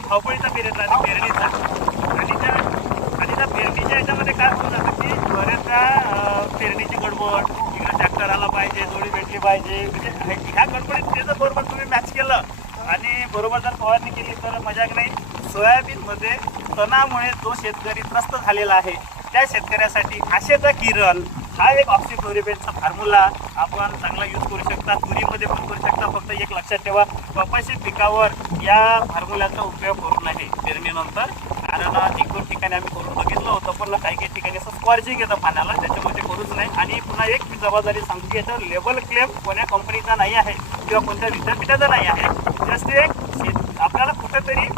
तो धावपळीचा पिरियड राहते पेरणीचा. आणि त्या पेरणीच्या याच्यामध्ये काय होऊन जातं की बऱ्याचदा पेरणीची गडबड, इकडे ट्रॅक्टर आला पाहिजे, जोडी भेटली पाहिजे, म्हणजे ह्या गडबडीत ते जर बरोबर तुम्ही मॅच केलं आणि बरोबर जर फवारणी केली तर मजाक नाही. सोयाबीनमध्ये तणामुळे जो शेतकरी त्रस्त झालेला आहे त्या शेतकऱ्यासाठी आशेचा किरण हा एक ऑक्सिफ्लोरिपेनचा फॉर्म्युला आपण चांगला यूज करू शकता. तुरीमध्ये पण करू शकता. फक्त एक लक्षात ठेवा, कपाशी पिकावर या फॉर्म्युल्याचा उपयोग करू नये पेरणीनंतर. कारण एक ठिकाणी आम्ही करून बघितलं होतं, पण काही काही ठिकाणी असं स्क्वॉर्चिंग येतं पाण्याला, त्याच्यामध्ये करूच नाही. आणि पुन्हा एक मी जबाबदारी सांगतो की याच्यावर लेबल क्लेम कोण्या कंपनीचा नाही आहे किंवा कोणत्या विद्यापीठाचा नाही आहे. जस्ट एक आपल्याला कुठेतरी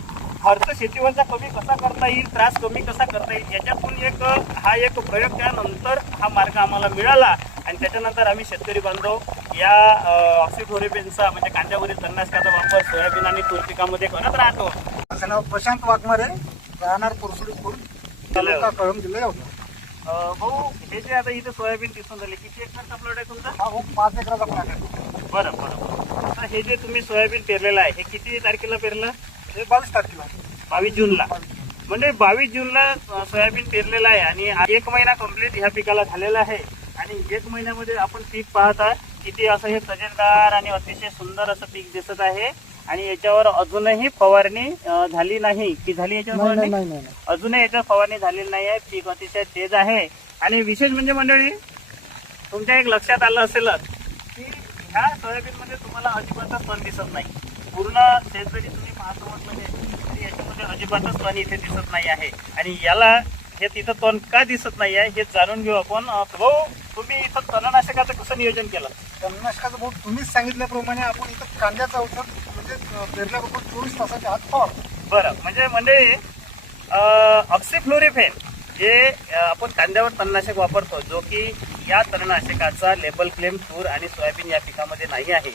खर्च शेतीवरचा कमी कसा करता येईल, त्रास कमी कसा करता येईल, याच्यातून हा एक प्रयोग केल्यानंतर हा मार्ग आम्हाला मिळाला. आणि त्याच्यानंतर आम्ही शेतकरी बांधव या ऑक्सिफ्लोरिपेनचा म्हणजे कांद्यावरील तणनाशकाचा वापर सोयाबीन आणि तूर पिकामध्ये करत राहतो. माझं नाव प्रशांत वाघमारे, राहणार पुरसुडी तालुका कळंब जिल्हा होता. भाऊ, हे जे आता इथे सोयाबीन दिसून झाले, किती एकरचा प्लॉट आहे तुमचा? हा 5 एकराचा प्लॉट आहे. बरं. तर हे जे तुम्ही सोयाबीन पेरलेलं आहे हे किती तारखेला पेरलं? हे 22 तारखेला, 22 जूनला. म्हणजे 22 जूनला सोयाबीन पेरलेलं आहे आणि 1 महिना कंप्लीट ह्या पिकाला झालेला आहे. आणि 1 महिन्यामध्ये आपण पीक पाहता किती असं हे तजेलदार आणि अतिशय सुंदर असं पीक दिसत आहे. आणि याच्यावर अजूनही फवारणी झाली नाही की झाली याच्यावर फवारणी? नाही. अजूनही याच्यावर फवारणी झालेली नाही आहे. पीक अतिशय तेज आहे. आणि विशेष म्हणजे मंडळी, तुमच्या एक लक्षात आलं असेलच की ह्या सोयाबीन मध्ये तुम्हाला अजिबातच तण दिसत नाही. पूर्ण शेतकरी तुम्ही पाहतो म्हटलं तरी याच्यामध्ये अजिबातच तण इथे दिसत नाही आहे. आणि याला हे तिथं तण का दिसत नाही आहे हे जाणून घेऊ आपण. भाऊ, तुम्ही इथं तणनाशकाचं कसं नियोजन केलं? तणनाशकाचं भाऊ तुम्हीच सांगितल्याप्रमाणे आपण इथं कांद्याचं औषध म्हणजे पेरल्याबरोबर 24 तासाच्या आत फवारतो. बरं, म्हणजे ऑक्सिफ्लोरिपेन जे आपण कांद्यावर तणनाशक वापरतो, जो की या तणनाशकाचा लेबल क्लेम तूर आणि सोयाबीन या पिकामध्ये नाही आहे.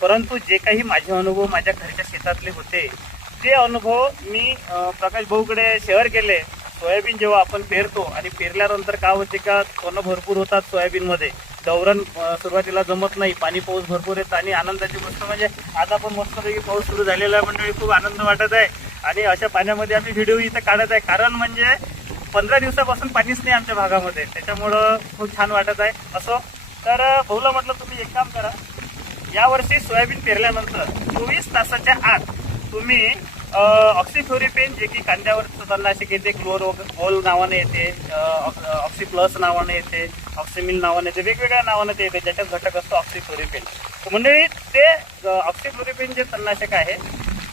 परंतु जे काही माझे अनुभव माझ्या घरच्या शेतातले होते ते अनुभव मी प्रकाश भाऊकडे शेअर केले. सोयाबीन जेव्हा आपण पेरतो आणि पेरल्यानंतर काय होते का तण भरपूर होतात सोयाबीनमध्ये, दौरण सुरुवातीला जमत नाही, पाणी पाऊस भरपूर येतं. आणि आनंदाची गोष्ट म्हणजे आता पण मस्तपैकी पाऊस सुरू झालेला आहे मंडळी, खूप आनंद वाटत आहे. आणि अशा पाण्यामध्ये आम्ही व्हिडिओ इथं काढत आहे, कारण म्हणजे 15 दिवसापासून पाणीच नाही आमच्या भागामध्ये, त्याच्यामुळं खूप छान वाटत आहे. असो तर भाऊला म्हटलं तुम्ही एक काम करा, यावर्षी सोयाबीन पेरल्यानंतर 24 तासाच्या आत तुम्ही ऑक्सिफ्लोरिपेन जे की कांद्यावरचं तणनाशक येते, क्लोरोगोल नावाने येते, ऑक्सी प्लस नावाने येते, ऑक्सिमिल नावाने येते, वेगवेगळ्या नावाने ते येते, ज्याच्यात घटक असतो ऑक्सिफ्लोरिपेन. तर म्हणजे ते ऑक्सिफ्लोरिपेन जे तणनाशक आहे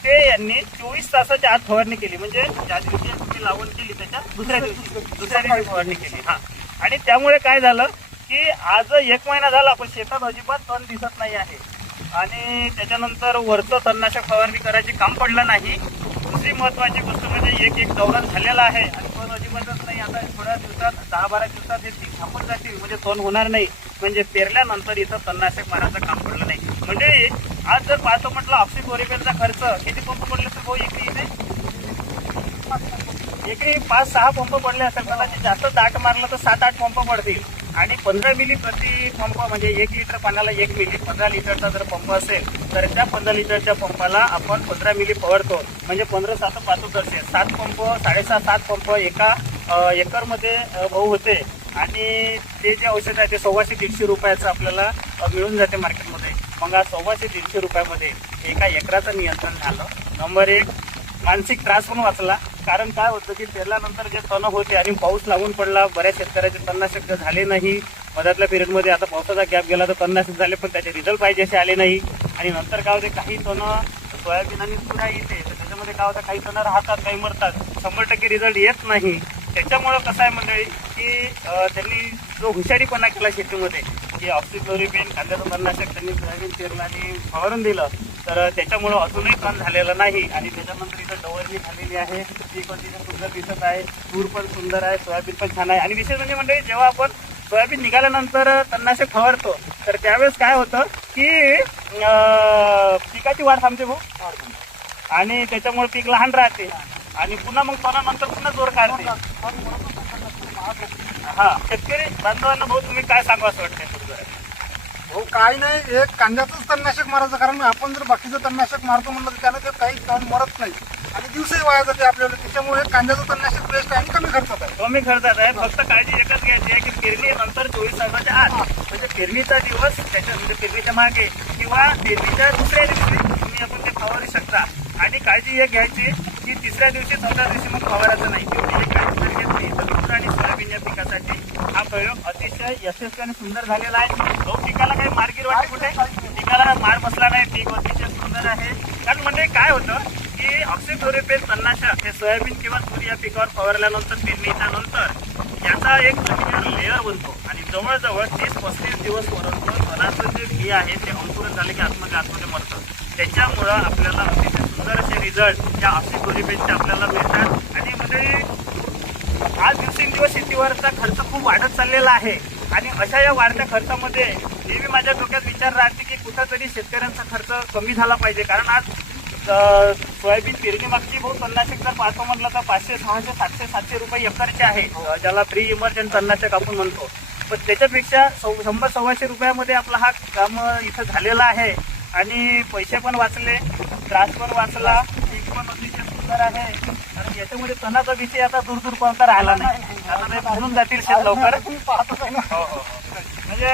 ते यांनी 24 तासाच्या आत फवारणी केली. म्हणजे ज्या दिवशी तुम्ही लावण केली त्याच्या दुसऱ्या दिवशी फवारणी केली. हा, आणि त्यामुळे काय झालं की आज 1 महिना झाला पण शेतात अजिबात तण दिसत नाही आहे. आणि त्याच्यानंतर वरचं तणनाशक फवारणी करायचे काम पडलं नाही. दुसरी महत्वाची गोष्ट म्हणजे एक दौरा झालेला आहे आणि तण अजिबातच नाही. आता थोड्या दिवसात 10-12 दिवसात हे पीक थांबून जातील, म्हणजे तण होणार नाही. म्हणजे पेरल्यानंतर इथं तणनाशक मारायचं काम पडलं नाही. म्हणजे आज जर पाहतो म्हटलं ऑक्सिफ्लोरिपेनचा खर्च किती पंप पडले तर भाऊ एकरी इथे एकरी 5-6 पंप पडले असेल, कदाचित जास्त दाट मारलं तर 7-8 पंप पडतील. आणि 15 मिली प्रति पंप म्हणजे 1 लिटर पाण्याला 1 मिली, 15 लिटरचा जर पंप असेल तर त्या 15 लिटरच्या पंपाला आपण 15 मिली फवारतो. म्हणजे 15-7-5 7 पंप 6.5-7 पंप एका एकरमध्ये भाऊ होते. आणि ते जे औषध आहे ते 125-150 रुपयाचं आपल्याला मिळून जाते मार्केटमध्ये. मग 125-150 रुपयामध्ये एका एकराचं नियंत्रण झालं. नंबर 1, मानसिक त्रास पण वाचला. कारण काय होतं की पेरल्यानंतर जे तण होते आणि पाऊस लागून पडला, बऱ्याच शेतकऱ्याचे तणनाशक झाले नाही मधातल्या पिरियडमध्ये. आता पावसाचा गॅप गेला तर तणनाशक झाले पण त्याचे रिझल्ट पाहिजे असे आले नाही. आणि नंतर काय होते, काही तण सोयाबीन आणि तूर येते तर त्याच्यामध्ये काय होतं, काही तण राहतात, काही मरतात, 100% रिझल्ट येत नाही. त्याच्यामुळं कसं आहे मंडळी की त्यांनी जो हुशारीपणा केला शेतीमध्ये की ऑक्सिफ्लोरिपेन कांद्याचं तणनाशक त्यांनी सोयाबीन पेरलं आणि फवारून दिलं, तर त्याच्यामुळं अजूनही तण झालेलं नाही. आणि त्याच्यानंतर इथं डवरणी झालेली आहे, पीक अतिशय सुंदर दिसत आहे, तूर पण सुंदर आहे, सोयाबीन पण छान आहे. आणि विशेष म्हणजे मंडळी, जेव्हा आपण सोयाबीन निघाल्यानंतर तणनाशक फवारतो तर त्यावेळेस काय होतं की पिकाची वाढ थांबते भाऊ, आणि त्याच्यामुळे पीक लहान राहते आणि पुन्हा मग तणानंतर पुन्हा जोर काढते. हा, शेतकरी बांधवांना भाऊ तुम्ही काय सांगू असं वाटतंय? भाऊ काही नाही, एक कांद्याचंच तणनाशक मारायचं. कारण आपण जर बाकीचं तणनाशक मारतो म्हणलं तर त्यानं ते काही तण मरत नाही. आणि दिवसही वाया जाते आपल्याला. त्याच्यामुळे कांद्याचं तणनाशक बेस्ट आहे आणि कमी खर्चात आहे. कमी खर्चात आहे. फक्त काळजी एकच घ्यायची आहे की पेरणी नंतर 24 तासाच्या आत म्हणजे पेरणीचा दिवस त्याच्या म्हणजे पेरणीच्या मागे किंवा पेरणीच्या दुसऱ्या दिवशी तुम्ही आपण ते फवारू शकता. आणि काळजी एक घ्यायची की तिसऱ्या दिवशी चौथ्या दिवशी मग फवारायचं नाही. एवढी एक काळजी जर घेतली तर तूर आणि सोयाबीन या पिकासाठी हा प्रयोग अतिशय यशस्वी आणि सुंदर झालेला आहे. तो पिकाला काही मारगीर वाटते कुठे, पिकाला मार बसला नाही. पीक अतिशय सुंदर आहे. कारण म्हणजे काय होतं की ऑक्सिफ्लोरोपेन तणनाशक हे सोयाबीन किंवा तूर या पिकावर फवारल्यानंतर पेरणीच्या नंतर याचा एक जमिनीवर लेअर बनतो आणि जवळजवळ 30-35 दिवस पर्यंत तणाचं जे बी आहे ते अंकुरण झाले की आतमध्ये मरतं. त्याच्यामुळं आपल्याला अतिशय सुंदर असे रिझल्ट या ऑक्सिफ्लोरोपेनचे आपल्याला मिळतात. आणि म्हणजे आज दिवसेंदिवस शेतीवरचा खर्च खूप वाढत चाललेला आहे. आणि अशा या वाढत्या खर्चामध्ये नेहमी माझ्या डोक्यात विचार राहते की कुठंतरी शेतकऱ्यांचा खर्च कमी झाला पाहिजे. कारण आज सोयाबीन पेरणी मागची बहुत तणनाशक जर पाहतो म्हटलं तर 500, 600, 700, 700 रुपये एकरचे आहे. ज्याला प्री इमर्जंट तणनाशक आपण म्हणतो. पण त्याच्यापेक्षा 100-125 रुपयामध्ये आपला हा काम इथं झालेला आहे. आणि पैसे पण वाचले, त्रास पण वाचला, पीक पण अतिशय सुंदर आहे. कारण याच्यामध्ये तणाचा विषय आता दूरपर्यंत राहिला नाही. आता ते भरून जातील शेत लवकर. तुम्ही पाहतच आहे ना. हो. म्हणजे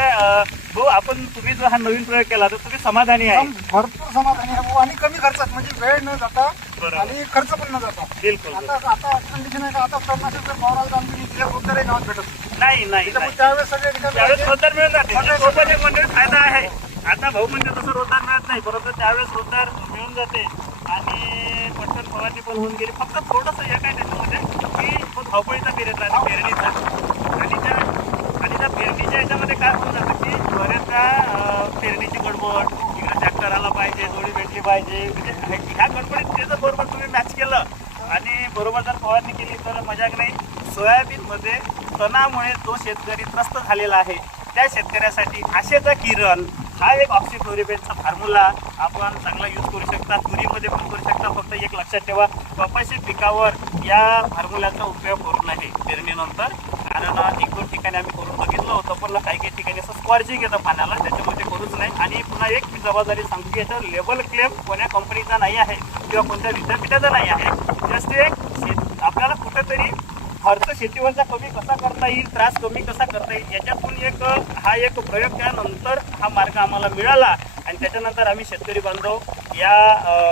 भाऊ आपण तुम्ही जो हा नवीन प्रयोग केला तर तुम्ही समाधानी आहे? भरपूर समाधानी आहे भाऊ. आणि कमी खर्चात म्हणजे वेळ न जाता बरोबर. आणि खर्च पण न जाता. बिलकुल. आता कंडिशन आहे का आता तणनाशक जर फवारायला आमची इथल्या रोजगारही गावात भेटत नाही. त्यावेळेस सगळे त्यावेळेस रोजगार मिळून जाते. तो पण एक म्हणजे फायदा आहे. आता भाऊ म्हणजे तसं रोजगार मिळत नाही, परंतु त्यावेळेस रोजगार मिळून जाते आणि पटकन फवारणी पण होऊन गेली. फक्त थोडंसं एक आहे त्याच्यामध्ये की तो धावपळीचा पिरियड राहते पेरणीचा. आणि त्या पेरणीच्या याच्यामध्ये काय होऊन जातं की बऱ्याचदा पेरणीची गडबड, इकडे ट्रॅक्टर आला पाहिजे, जोडी भेटली पाहिजे. म्हणजे ह्या गडबडीत त्याचं बरोबर तुम्ही मॅच केलं आणि बरोबर जर फवारणी केली तर मजाक नाही. सोयाबीनमध्ये तणामुळे जो शेतकरी त्रस्त झालेला आहे त्या शेतकऱ्यासाठी आशेचा किरण हा एक ऑक्सिफ्लोरोपेनचा फॉर्म्युला आपण चांगला यूज करू शकता. तुरीमध्ये पण करू शकता. फक्त एक लक्षात ठेवा, कपाशी पिकावर या फॉर्म्युल्याचा उपयोग करू नये पेरणीनंतर. कारण 1-2 ठिकाणी आम्ही करून बघितलं होतं, पण काही ठिकाणी असं स्क्वॉर्चिंग येतं पाण्याला, त्याच्यामध्ये करूच नाही. आणि पुन्हा एक मी जबाबदारी सांगतो की याच्यावर लेबल क्लेम कोण्या कंपनीचा नाही आहे किंवा कोणत्या विद्यापीठाचा नाही आहे. जस्ट एक आपल्याला कुठेतरी खर्च शेतीवरचा कमी कसा करता येईल, त्रास कमी कसा करता येईल, याच्यातून हा एक प्रयोग केल्यानंतर हा मार्ग आम्हाला मिळाला. आणि त्याच्यानंतर आम्ही शेतकरी बांधव या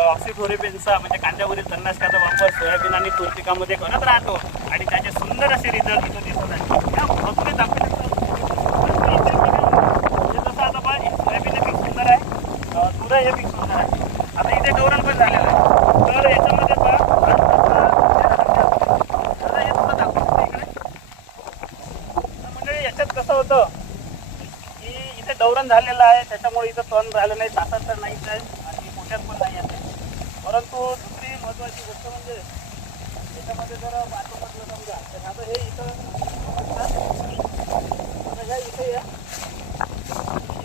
ऑक्सिफ्लोरोपेनचा म्हणजे कांद्यावरील तणनाशकाचा वापर सोयाबीन आणि तूर पिकामध्ये करत राहतो. आणि त्याचे सुंदर असे रिझल्ट इथं दिसत आहेत. तुम्ही दाखवू जसं आता पहा, सोयाबीन हे पीक सुंदर आहे, तूर हे पीक सुंदर आहे. आता इथे डवरण पण झालेलं आहे. तर याच्यामध्ये कसं होतं की इथे डवरण झालेलं आहे, त्याच्यामुळे इथं तण राहिलं नाही. तासात तर नाहीच आहे आणि मोठ्यात पण नाही आहे. परंतु दुसरी महत्वाची गोष्ट म्हणजे याच्यामध्ये जर पाहतो म्हटलं समजा तर आता हे इथं ह्या इथे या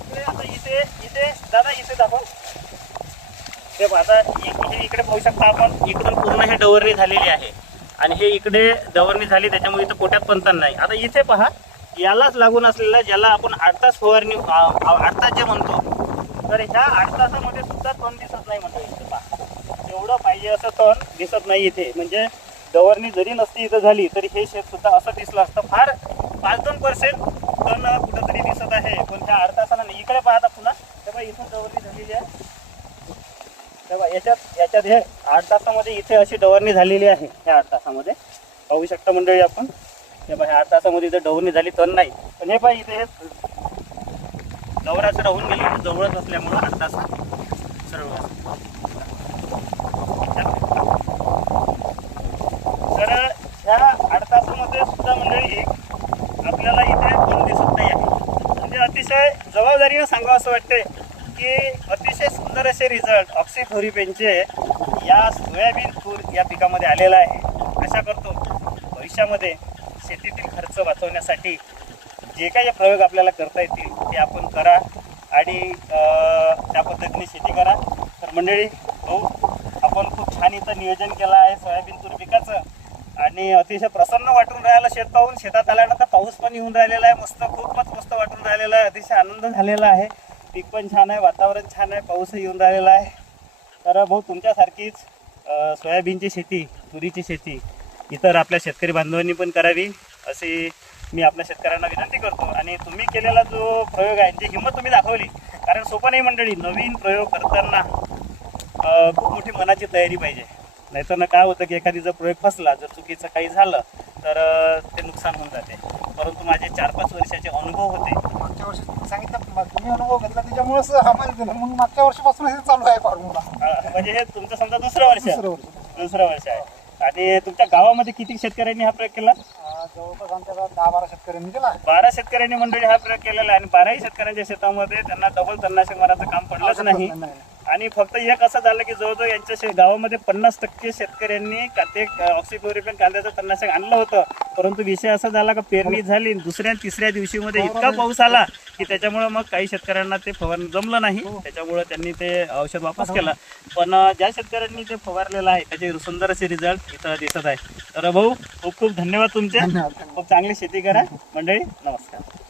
इकडे आता इथे दादा इथे दाखव. ते आता इकडे पाहू शकता आपण, इकडून पूर्ण हे डवरणी झालेली आहे आणि हे इकडे डवरणी झाली, त्याच्यामुळे इथं पोट्यात पण तण नाही. आता इथे पहा, यालाच लागून असलेला ज्याला आपण 8 तास फवारणी 8 तास जे म्हणतो, तर ह्या 8 तासामध्ये सुद्धा तण दिसत नाही म्हणतो. इथे पहा, एवढं पाहिजे असं तण दिसत नाही इथे. म्हणजे डवरणी जरी नसती इथं झाली तरी हे शेत सुद्धा असं दिसलं असतं. फार 5-2% तण कुठंतरी दिसत आहे, पण त्या 8 तासाला नाही. इकडे पाहता पुन्हा, तेव्हा इथून डवरणी झालेली आहे. तेव्हा याच्यात हे 8 तासामध्ये इथे अशी डवरणी झालेली आहे. ह्या 8 तासामध्ये पाहू शकता मंडळी आपण. हे पहा, 8 तासामध्ये इथे डवरणी झाली, तण नाही. पण हे पहा इथे डवराचं राहून गेली जवळच असल्यामुळं 8 तासात सरळ. तर ह्या 8 तासामध्ये सुद्धा मंडळी आपल्याला इथे कोण दिसत नाही आहे. म्हणजे अतिशय जबाबदारीने सांगावं असं वाटते की अतिशय सुंदर असे रिझल्ट ऑक्सिफ्लोरोपेनचे या सोयाबीन तूर या पिकामध्ये आलेला आहे. आशा करतो भविष्यामध्ये शेतीतील खर्च वाचवण्यासाठी जे काही प्रयोग आपल्याला करता येतील ते आपण करा आणि त्या पद्धतीने शेती करा. तर मंडळी भाऊ, आपण खूप छान इथं नियोजन केलं आहे सोयाबीन तूर पिकाचं आणि अतिशय प्रसन्न वाटून राहिलं शेत पाहून. शेतात आल्यानंतर पाऊस पण येऊन राहिलेला आहे, मस्त, खूपच मस्त वाटून राहिलेला आहे. अतिशय आनंद झालेला आहे. पीक पण छान आहे, वातावरण छान आहे, पाऊसही येऊन राहिलेला आहे. तर भाऊ, तुमच्यासारखीच सोयाबीनची शेती, तुरीची शेती इतर आपल्या शेतकरी बांधवांनी पण करावी अशी मी आपल्या शेतकऱ्यांना विनंती करतो. आणि तुम्ही केलेला जो प्रयोग आहे, जी हिंमत तुम्ही दाखवली, कारण सोपं नाही मंडळी, नवीन प्रयोग करताना खूप मोठी मनाची तयारी पाहिजे. नाहीतर काय होतं की एखादी जर प्रयोग फसला, जर चुकीचं काही झालं तर ते नुकसान होऊन जाते. परंतु माझे 4-5 वर्षाचे अनुभव होते. मागच्या वर्षी तुम्ही सांगितलं, तुम्ही अनुभव घेतला त्याच्यामुळेच आम्हाला दिलं. मग मागच्या वर्षापासून हे चालू आहे फॉर्म्युला. म्हणजे हे तुमचं समजा दुसरं वर्ष आहे. दुसरं वर्ष. दुसरं वर्ष आहे. आणि तुमच्या गावामध्ये किती शेतकऱ्यांनी हा प्रयोग केला? जवळपास आमच्या गावात 10-12 शेतकऱ्यांनी केला आहे. 12 शेतकऱ्यांनी मंडळी हा प्रयोग केलेला आहे. आणि 12ही शेतकऱ्यांच्या शेतामध्ये त्यांना डबल तणनाशक मारायचं काम पडलंच नाही. आणि फक्त एक असं झालं की जवळजवळ यांच्या गावामध्ये 50% शेतकऱ्यांनी ते ऑक्सिक्लोरोक्विन कांद्याचं तणनाशक आणलं होतं. परंतु विषय असा झाला का पेरणी झाली, दुसऱ्या तिसऱ्या दिवशी मध्ये इतका पाऊस आला की त्याच्यामुळे मग काही शेतकऱ्यांना ते फवारणं जमलं नाही. त्याच्यामुळे त्यांनी ते औषध वापस केलं. पण ज्या शेतकऱ्यांनी ते फवारलेलं आहे त्याचे सुंदर असे रिझल्ट इथं दिसत आहे. तर भाऊ खूप खूप धन्यवाद तुमचे. धन्यवाद. खूप चांगली शेती करा मंडळी. नमस्कार.